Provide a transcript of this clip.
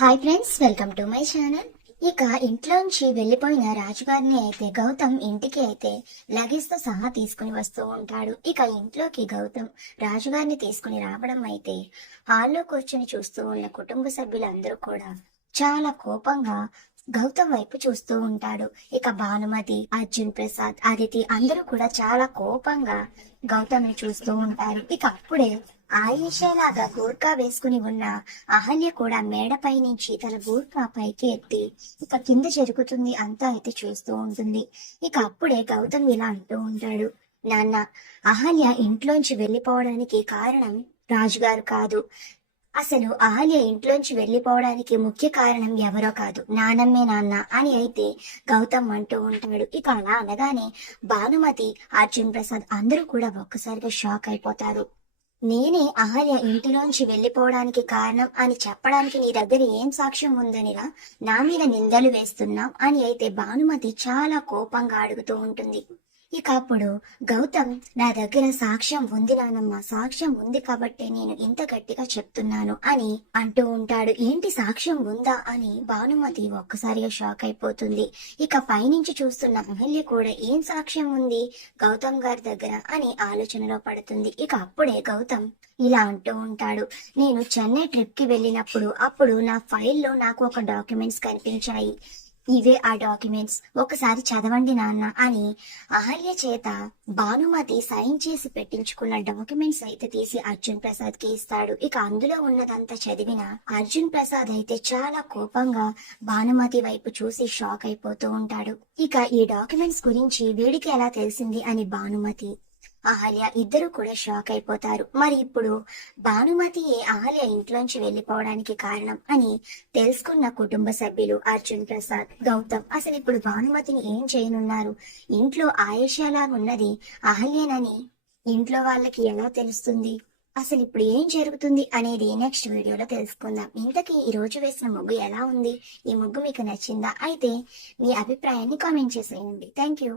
Hi friends, welcome to my channel. ఇక ఇంట్లోంచి వెళ్లిపోయిన రాజుగారిని అయితే గౌతమ్ ఇంటికి అయితే లగేజ్ తో సహా తీసుకుని వస్తూ ఉంటాడు. ఇక ఇంట్లోకి గౌతమ్ రాజుగారిని తీసుకుని రావడం అయితే హాల్లో కూర్చొని చూస్తూ ఉన్న కుటుంబ సభ్యులందరూ కూడా చాలా కోపంగా గౌతమ్ వైపు చూస్తూ ఉంటాడు. ఇక భానుమతి, అర్జున్ ప్రసాద్, అదితి అందరూ కూడా చాలా కోపంగా గౌతమ్ ని చూస్తూ ఉంటారు. ఇక అప్పుడే ఆయేషాలాగా గూర్ఖా వేసుకుని ఉన్న అహల్య కూడా మేడపై నుంచి తన గూర్ఖా పైకి ఎత్తి ఇక కింద జరుగుతుంది అంతా అయితే చూస్తూ ఉంటుంది. ఇక అప్పుడే గౌతమ్ ఇలా అంటూ ఉంటాడు, నాన్న, అహల్య ఇంట్లోంచి వెళ్లిపోవడానికి కారణం రాజుగారు కాదు. అసలు అహల్య ఇంట్లోంచి వెళ్లిపోవడానికి ముఖ్య కారణం ఎవరో కాదు, నానమ్మే నాన్న అని అయితే గౌతమ్ అంటూ ఉంటాడు. ఇక అలా అనగానే భానుమతి, అర్జున్ ప్రసాద్ అందరూ కూడా ఒక్కసారిగా షాక్ అయిపోతారు. నేనే అహల్య ఇంటిలోంచి వెళ్లిపోవడానికి కారణం అని చెప్పడానికి నీ దగ్గర ఏం సాక్ష్యం ఉందనిరా నా మీద నిందలు వేస్తున్నాం అని అయితే భానుమతి చాలా కోపంగా అడుగుతూ ఉంటుంది. ఇక అప్పుడు గౌతమ్, నా దగ్గర సాక్ష్యం ఉంది నానమ్మ, సాక్ష్యం ఉంది కాబట్టి నేను ఇంత గట్టిగా చెప్తున్నాను అని అంటూ ఉంటాడు. ఏంటి సాక్ష్యం ఉందా అని భానుమతి ఒక్కసారిగా షాక్ అయిపోతుంది. ఇక పైనుంచి చూస్తున్న అహల్య కూడా ఏం సాక్ష్యం ఉంది గౌతమ్ గారి దగ్గర అని ఆలోచనలో పడుతుంది. ఇక అప్పుడే గౌతమ్ ఇలా అంటూ ఉంటాడు, నేను చెన్నై ట్రిప్ కి వెళ్ళినప్పుడు అప్పుడు నా ఫైల్లో నాకు ఒక డాక్యుమెంట్స్ కనిపించాయి. ఇవే ఆ డాక్యుమెంట్స్, ఒకసారి చదవండి నాన్న అని అహల్య చేత భానుమతి సైన్ చేసి పెట్టించుకున్న డాక్యుమెంట్స్ అయితే తీసి అర్జున్ ప్రసాద్ కి ఇస్తాడు. ఇక అందులో ఉన్నదంతా చదివిన అర్జున్ ప్రసాద్ అయితే చాలా కోపంగా భానుమతి వైపు చూసి షాక్ అయిపోతూ ఉంటాడు. ఇక ఈ డాక్యుమెంట్స్ గురించి వీడికి ఎలా తెలిసింది అని భానుమతి, అహల్య ఇద్దరు కూడా షాక్ అయిపోతారు. మరి ఇప్పుడు భానుమతి అహల్య ఇంట్లోంచి వెళ్లిపోవడానికి కారణం అని తెలుసుకున్న కుటుంబ సభ్యులు అర్జున్ ప్రసాద్, గౌతమ్ అసలు ఇప్పుడు భానుమతిని ఏం చేయనున్నారు? ఇంట్లో ఆయేషాలా ఉన్నది అహల్యనని ఇంట్లో వాళ్ళకి ఎలా తెలుస్తుంది? అసలు ఇప్పుడు ఏం జరుగుతుంది అనేది నెక్స్ట్ వీడియోలో తెలుసుకుందాం. ఇంతకీ ఈ రోజు వేసిన ముగ్గు ఎలా ఉంది? ఈ ముగ్గు మీకు నచ్చిందా? అయితే మీ అభిప్రాయాన్ని కామెంట్ చేసేయండి. Thank you.